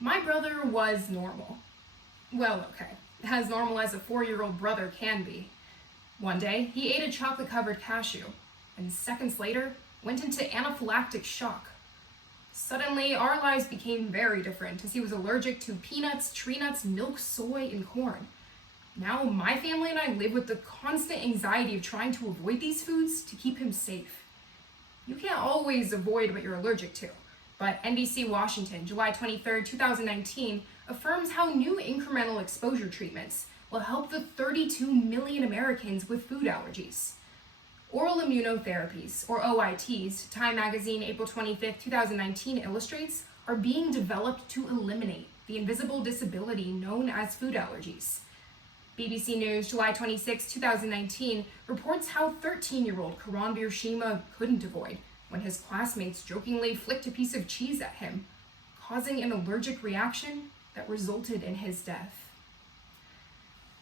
My brother was normal. Well, okay, as normal as a 4-year-old brother can be. One day, he ate a chocolate-covered cashew, and seconds later, went into anaphylactic shock. Suddenly, our lives became very different as he was allergic to peanuts, tree nuts, milk, soy, and corn. Now, my family and I live with the constant anxiety of trying to avoid these foods to keep him safe. You can't always avoid what you're allergic to, but NBC Washington, July 23, 2019, affirms how new incremental exposure treatments will help the 32 million Americans with food allergies. Oral immunotherapies, or OITs, Time Magazine, April 25, 2019, illustrates, are being developed to eliminate the invisible disability known as food allergies. BBC News, July 26, 2019, reports how 13-year-old Karanbir Shima couldn't avoid when his classmates jokingly flicked a piece of cheese at him, causing an allergic reaction that resulted in his death.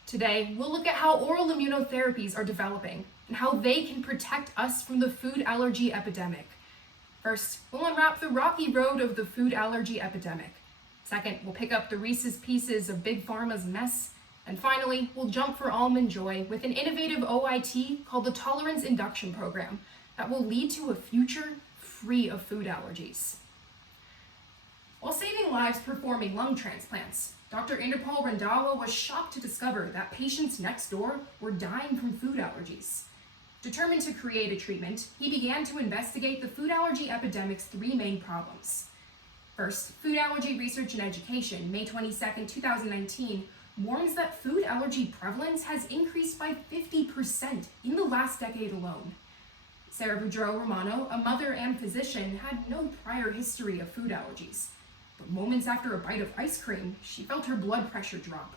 Today, we'll look at how oral immunotherapies are developing and how they can protect us from the food allergy epidemic. First, we'll unwrap the rocky road of the food allergy epidemic. Second, we'll pick up the Reese's Pieces of Big Pharma's mess. And finally, we'll jump for almond joy with an innovative OIT called the Tolerance Induction Program that will lead to a future free of food allergies. While saving lives performing lung transplants, Dr. Inderpal Randhawa was shocked to discover that patients next door were dying from food allergies. Determined to create a treatment, he began to investigate the food allergy epidemic's 3 main problems. First, Food Allergy Research and Education, May 22, 2019, warns that food allergy prevalence has increased by 50% in the last decade alone. Sarah Boudreau Romano, a mother and physician, had no prior history of food allergies. But moments after a bite of ice cream, she felt her blood pressure drop.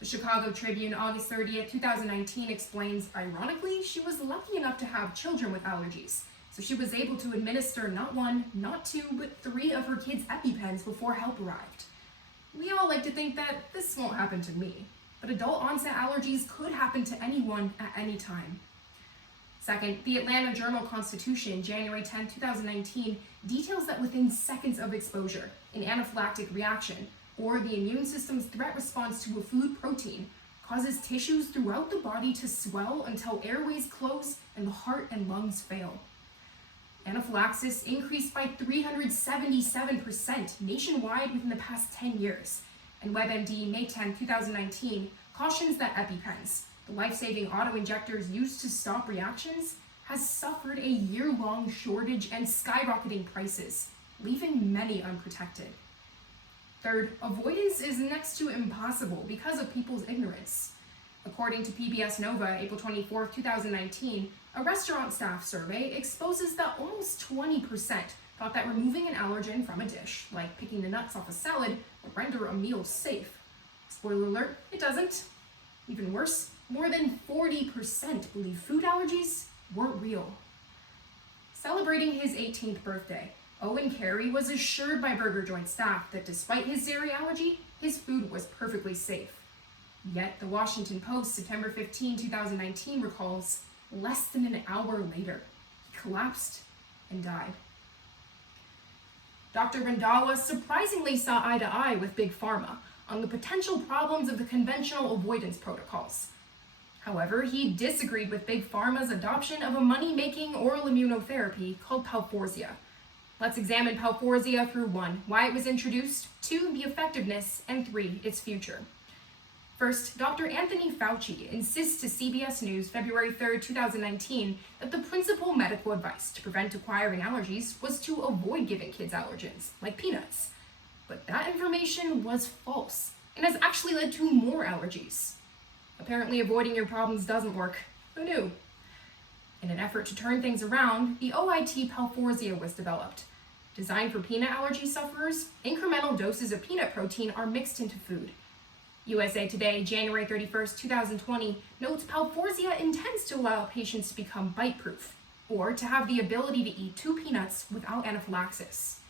The Chicago Tribune, August 30, 2019, explains, ironically, she was lucky enough to have children with allergies, so she was able to administer not 1, not 2, but 3 of her kids' EpiPens before help arrived. We all like to think that this won't happen to me, but adult onset allergies could happen to anyone at any time. Second, the Atlanta Journal-Constitution, January 10, 2019, details that within seconds of exposure, an anaphylactic reaction, or the immune system's threat response to a food protein, causes tissues throughout the body to swell until airways close and the heart and lungs fail. Anaphylaxis increased by 377% nationwide within the past 10 years, and WebMD, May 10, 2019, cautions that EpiPens, the life-saving auto-injectors used to stop reactions, has suffered a year-long shortage and skyrocketing prices, leaving many unprotected. Third, avoidance is next to impossible because of people's ignorance. According to PBS Nova, April 24, 2019, a restaurant staff survey exposes that almost 20% thought that removing an allergen from a dish, like picking the nuts off a salad, would render a meal safe. Spoiler alert, it doesn't. Even worse, more than 40% believe food allergies weren't real. Celebrating his 18th birthday, Owen Carey was assured by burger joint staff that despite his dairy allergy, his food was perfectly safe. Yet, the Washington Post, September 15, 2019, recalls, less than an hour later, he collapsed and died. Dr. Randhawa surprisingly saw eye to eye with Big Pharma on the potential problems of the conventional avoidance protocols. However, he disagreed with Big Pharma's adoption of a money-making oral immunotherapy called Palforzia. Let's examine Palforzia through 1, why it was introduced, 2, the effectiveness, and 3, its future. First, Dr. Anthony Fauci insists to CBS News, February 3, 2019, that the principal medical advice to prevent acquiring allergies was to avoid giving kids allergens, like peanuts. But that information was false and has actually led to more allergies. Apparently, avoiding your problems doesn't work. Who knew? In an effort to turn things around, the OIT Palforzia was developed. Designed for peanut allergy sufferers, incremental doses of peanut protein are mixed into food. USA Today, January 31, 2020, notes Palforzia intends to allow patients to become bite-proof, or to have the ability to eat 2 peanuts without anaphylaxis.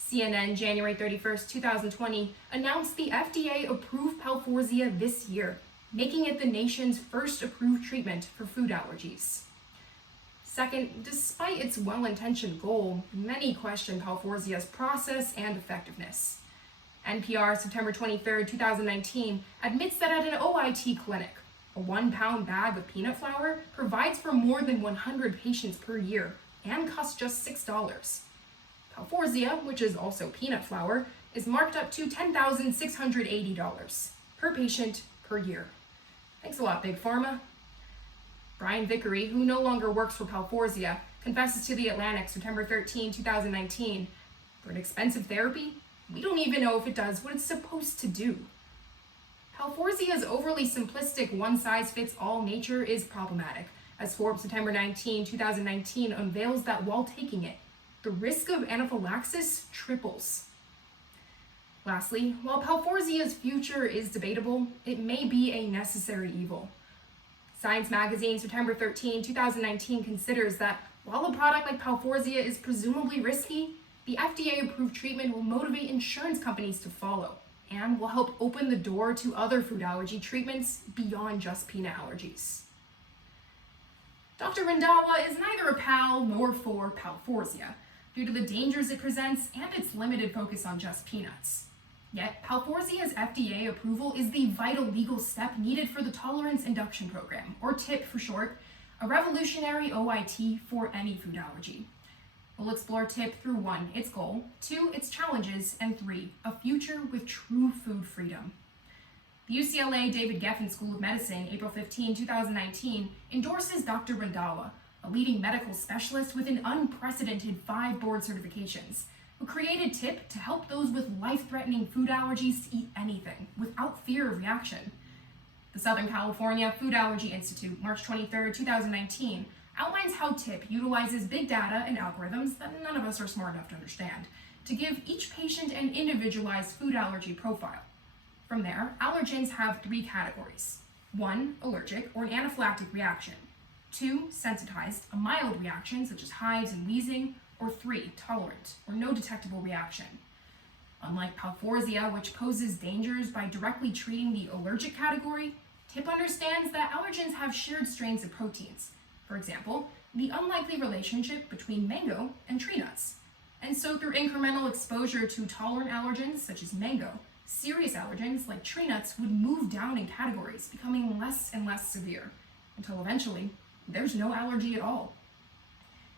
CNN, January 31, 2020, announced the FDA approved Palforzia this year, making it the nation's first approved treatment for food allergies. Second, despite its well-intentioned goal, many question Palforzia's process and effectiveness. NPR, September 23, 2019, admits that at an OIT clinic, a 1-pound bag of peanut flour provides for more than 100 patients per year and costs just $6. Palforzia, which is also peanut flour, is marked up to $10,680 per patient per year. Thanks a lot, Big Pharma. Brian Vickery, who no longer works for Palforzia, confesses to The Atlantic, September 13, 2019, for an expensive therapy, we don't even know if it does what it's supposed to do. Palforzia's overly simplistic one-size-fits-all nature is problematic, as Forbes September 19, 2019 unveils that while taking it, the risk of anaphylaxis triples. Lastly, while Palforzia's future is debatable, it may be a necessary evil. Science Magazine, September 13, 2019 considers that while a product like Palforzia is presumably risky, the FDA-approved treatment will motivate insurance companies to follow and will help open the door to other food allergy treatments beyond just peanut allergies. Dr. Randhawa is neither a pal nor for Palforzia, due to the dangers it presents and its limited focus on just peanuts. Yet, Palforzia's FDA approval is the vital legal step needed for the Tolerance Induction Program, or TIP for short, a revolutionary OIT for any food allergy. We'll explore TIP through 1, its goal, 2, its challenges, and 3, a future with true food freedom. The UCLA David Geffen School of Medicine, April 15, 2019, endorses Dr. Randhawa, a leading medical specialist with an unprecedented 5 board certifications, who created TIP to help those with life-threatening food allergies to eat anything without fear of reaction. The Southern California Food Allergy Institute, March 23, 2019, outlines how TIP utilizes big data and algorithms that none of us are smart enough to understand to give each patient an individualized food allergy profile. From there, allergens have 3 categories. 1, allergic or an anaphylactic reaction. 2, sensitized, a mild reaction such as hives and wheezing. Or 3, tolerant or no detectable reaction. Unlike Palforzia, which poses dangers by directly treating the allergic category, TIP understands that allergens have shared strains of proteins. For example, the unlikely relationship between mango and tree nuts. And so through incremental exposure to tolerant allergens such as mango, serious allergens like tree nuts would move down in categories, becoming less and less severe, until eventually there's no allergy at all.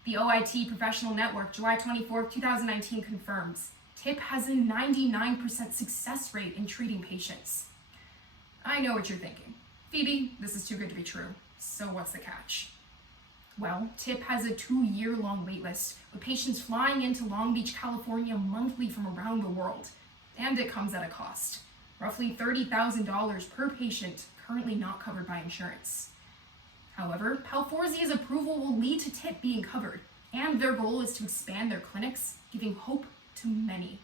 The OIT Professional Network, July 24, 2019 confirms TIP has a 99% success rate in treating patients. I know what you're thinking. Phoebe, this is too good to be true. So what's the catch? Well, TIP has a 2-year-long waitlist with patients flying into Long Beach, California monthly from around the world. And it comes at a cost, roughly $30,000 per patient currently not covered by insurance. However, Palforzia's approval will lead to TIP being covered, and their goal is to expand their clinics, giving hope to many.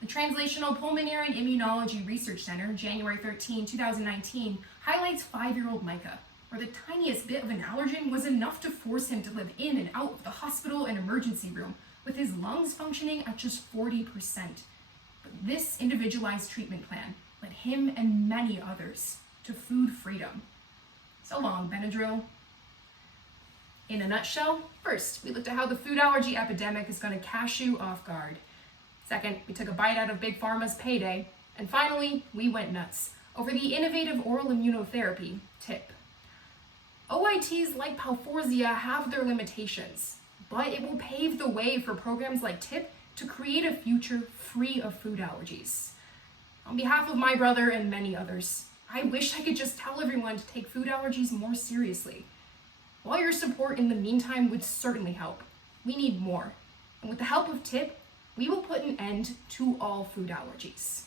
The Translational Pulmonary and Immunology Research Center, January 13, 2019, highlights 5-year-old Micah, where the tiniest bit of an allergen was enough to force him to live in and out of the hospital and emergency room, with his lungs functioning at just 40%. But this individualized treatment plan led him and many others to food freedom. So long, Benadryl. In a nutshell, first, we looked at how the food allergy epidemic is going to catch you off guard. Second, we took a bite out of Big Pharma's payday. And finally, we went nuts over the innovative oral immunotherapy, TIP. OITs like Palforzia have their limitations, but it will pave the way for programs like TIP to create a future free of food allergies. On behalf of my brother and many others, I wish I could just tell everyone to take food allergies more seriously. All your support in the meantime would certainly help. We need more. And with the help of TIP, we will put an end to all food allergies.